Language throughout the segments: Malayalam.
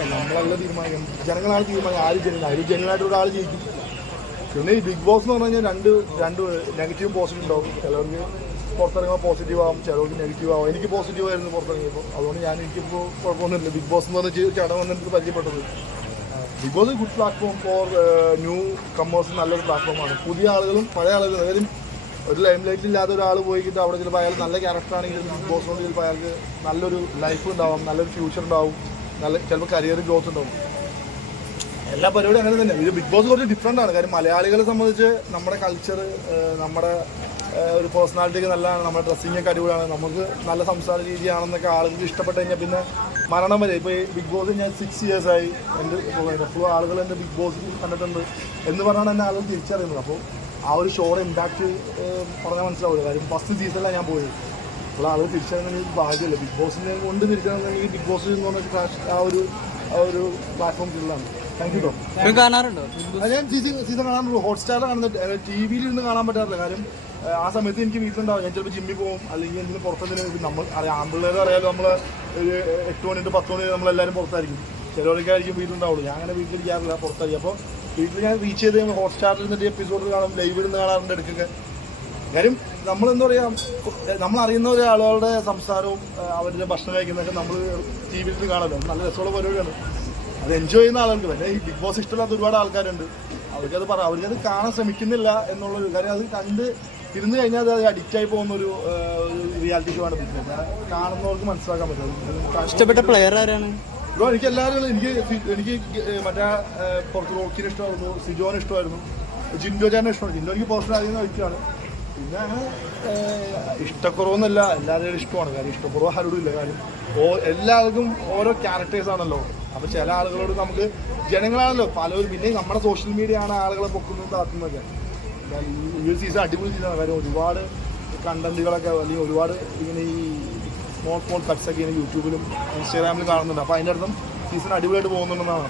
നമ്മളല്ല തീരുമാനിക്കണം ജനങ്ങളാണ് തീരുമാനിക്കുക ആര് ജനങ്ങൾ? ആര് ജനങ്ങളായിട്ട് ഒരാൾ ജയിക്കും? പിന്നെ ഈ ബിഗ് ബോസ് എന്ന് പറഞ്ഞു കഴിഞ്ഞാൽ രണ്ട് രണ്ട് നെഗറ്റീവും പോസിറ്റീവ് ഉണ്ടാവും. ചിലവർക്ക് പുറത്തിറങ്ങുമ്പോൾ പോസിറ്റീവ് ആവും ചിലവർക്ക് നെഗറ്റീവ് ആവും. എനിക്ക് പോസിറ്റീവ് ആയിരുന്നു പുറത്തിറങ്ങിയപ്പോൾ. അതുകൊണ്ട് ഞാൻ എനിക്കിപ്പോൾ കുഴപ്പമൊന്നുമില്ല. ബിഗ് ബോസ് എന്ന് പറഞ്ഞ ചടങ്ങ് വന്ന് എനിക്ക് പരിചയപ്പെട്ടത്. Bigg Boss good platform for newcomers നല്ലൊരു പ്ലാറ്റ്ഫോമാണ് പുതിയ ആളുകളും പഴയ ആളുകളും അതായത് ഒരു ലൈം ലൈറ്റ് ഇല്ലാത്ത ഒരാൾ പോയിട്ട് അവിടെ ചിലപ്പോൾ അയാൾ നല്ല ക്യാരക്ടറാണെങ്കിൽ ബിഗ് ബോസ് കൊണ്ട് ചിലപ്പോൾ അയാൾക്ക് നല്ലൊരു ലൈഫ് ഉണ്ടാവും നല്ലൊരു ഫ്യൂച്ചർ ഉണ്ടാവും. നല്ല ചിലപ്പോൾ കരിയർ ഗ്രോത്ത് ഉണ്ടാവും. എല്ലാ പരിപാടിയും അങ്ങനെ തന്നെ. ഇത് ബിഗ് ബോസ് കുറച്ച് ഡിഫറെന്റ് ആണ്. കാര്യം മലയാളികളെ സംബന്ധിച്ച് നമ്മുടെ കൾച്ചർ നമ്മുടെ ഒരു പേഴ്സണാലിറ്റിക്ക് നല്ലതാണ്. നമ്മുടെ ഡ്രസ്സിങ് ഒക്കെ അടിപൊളിയാണ്. നമുക്ക് നല്ല സംസാര രീതിയാണെന്നൊക്കെ ആളുകൾക്ക് ഇഷ്ടപ്പെട്ട് കഴിഞ്ഞാൽ പിന്നെ മരണം വരെ. ഇപ്പോൾ ഈ ബിഗ് ബോസ് ഞാൻ സിക്സ് ഇയേഴ്സ് ആയി. എന്റെ എപ്പോഴും ആളുകൾ എന്റെ ബിഗ് ബോസ് കണ്ടിട്ടുണ്ട് എന്ന് പറഞ്ഞാണ് എന്നെ ആളുകൾ തിരിച്ചറിയുന്നത്. അപ്പോൾ ആ ഒരു ഷോയുടെ ഇമ്പാക്റ്റ് പറഞ്ഞാൽ മനസ്സിലാവില്ല കാര്യം ഫസ്റ്റ് സീസണിലാണ് ഞാൻ പോയത്. അപ്പോൾ ആളുകൾ തിരിച്ചറിയുന്ന ഭാഗ്യമില്ല. ബിഗ് ബോസിനെ കൊണ്ട് തിരിച്ചറിയുന്നെങ്കിൽ ബിഗ് ബോസ് എന്ന് പറഞ്ഞ ആ ഒരു ആ ഒരു പ്ലാറ്റ്ഫോം ഫീൽഡാണ് താങ്ക് യു ഡോ കാണാറുണ്ടോ? ഞാൻ സീസൺ സീസൺ കാണാറുള്ളൂ ഹോട്ട്സ്റ്റാറിൽ കാണുന്നത്. ടി വിയിൽ ഇരുന്ന് കാണാൻ പറ്റാറില്ല. കാര്യം ആ സമയത്ത് എനിക്ക് വീട്ടിലുണ്ടാവും. ഞാൻ ചിലപ്പോൾ ജിമ്മിൽ പോകും. അല്ലെങ്കിൽ എന്തെങ്കിലും പുറത്തെന്തെങ്കിലും നമ്മൾ അറിയാം ആമ്പിള്ളേർ അറിയാലോ നമ്മൾ ഒരു എട്ട് മണി to പത്ത് മണി വരെ നമ്മളെല്ലാവരും പുറത്തായിരിക്കും. ചിലവരൊക്കെ ആയിരിക്കും വീട്ടിലുണ്ടാവുള്ളൂ. ഞാൻ അങ്ങനെ വീട്ടിൽ വീട്ടിലിരിക്കാറില്ല പുറത്തായിരിക്കും. അപ്പോൾ വീട്ടിൽ ഞാൻ റീച്ച് ചെയ്ത് ഹോട്ട്സ്റ്റാറിൽ നിന്നിട്ട് എപ്പിസോഡ് കാണും. ലൈവിൽ നിന്ന് കാണാറുണ്ട് ഇടയ്ക്കൊക്കെ. കാര്യം നമ്മൾ എന്താ പറയാ നമ്മൾ അറിയുന്ന ഒരാളുകളുടെ സംസാരവും അവരുടെ ഭക്ഷണം കഴിക്കുന്നതൊക്കെ നമ്മൾ ടി വിയിൽ കാണാമല്ലോ നല്ല രസമുള്ള പരിപാടിയാണ്. അത് എൻജോയ് ചെയ്യുന്ന ആളുണ്ട് പിന്നെ ഈ ബിഗ് ബോസ് ഇഷ്ടമില്ലാത്ത ഒരുപാട് ആൾക്കാരുണ്ട്. അവർക്കത് പറ അവർക്കത് കാണാൻ ശ്രമിക്കുന്നില്ല എന്നുള്ളൊരു കാര്യം അത് കണ്ട് ഇരുന്ന് കഴിഞ്ഞാൽ അത് അഡിക്റ്റ് ആയി പോകുന്ന ഒരു റിയാലിറ്റി ഷോ ആണ് ബിഗ് ബോസ് കാണുന്നവർക്ക് മനസ്സിലാക്കാൻ പറ്റും. ഇഷ്ടപ്പെട്ട പ്ലെയർ ആരാണ്? ബ്രോ എനിക്ക് എല്ലാവരും എനിക്ക് എനിക്ക് മറ്റേ പുറത്ത് റോക്കിനെ ഇഷ്ടമായിരുന്നു സിജോനെ ഇഷ്ടമായിരുന്നു. ജിൻഡോ ചാനെ ഇഷ്ടമാണ്. ജിൻഡോ എനിക്ക് പേഴ്സണൽ അറിയുന്ന വ്യക്തിയാണ് പിന്നെ ഇഷ്ടക്കുറവെന്നല്ല എല്ലാവരുടെയും ഇഷ്ടമാണ്. കാര്യം ഇഷ്ടക്കുറവ് ആരോടും ഇല്ല. കാര്യം ഓ എല്ലാവർക്കും ഓരോ ക്യാരക്ടേഴ്സ് ആണല്ലോ. അപ്പോൾ ചില ആളുകളോട് നമുക്ക് ജനങ്ങളാണല്ലോ. പലരും പിന്നെ നമ്മുടെ സോഷ്യൽ മീഡിയ ആണ് ആളുകളെ പൊക്കുന്നതും താത്തുന്നതൊക്കെ ഞാൻ ഈ- ഒരു സീസൺ അടിപൊളി സീസണാണ് കാര്യം ഒരുപാട് കണ്ടന്റുകളൊക്കെ അല്ലെങ്കിൽ ഒരുപാട് ഇങ്ങനെ ഈ സ്മോൾ സ്മോൾ കട്ട്സ് ഒക്കെ ഇങ്ങനെ യൂട്യൂബിലും ഇൻസ്റ്റാഗ്രാമിലും കാണുന്നുണ്ട്. അപ്പോൾ അതിന്റെ അർത്ഥം സീസൺ അടിപൊളിയായിട്ട് പോകുന്നുണ്ടെന്നാണ്.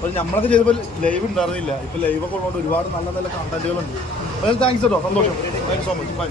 അപ്പോൾ നമ്മളൊക്കെ ചെയ്തപ്പോൾ ലൈവ് ഉണ്ടായിരുന്നില്ല. ഇപ്പോൾ ലൈവ് ഒക്കെ ഉള്ളതുകൊണ്ട് ഒരുപാട് നല്ല നല്ല കണ്ടന്റുകളുണ്ട് വെൽ താങ്ക്സ് കേട്ടോ സന്തോഷം. Thank so much bye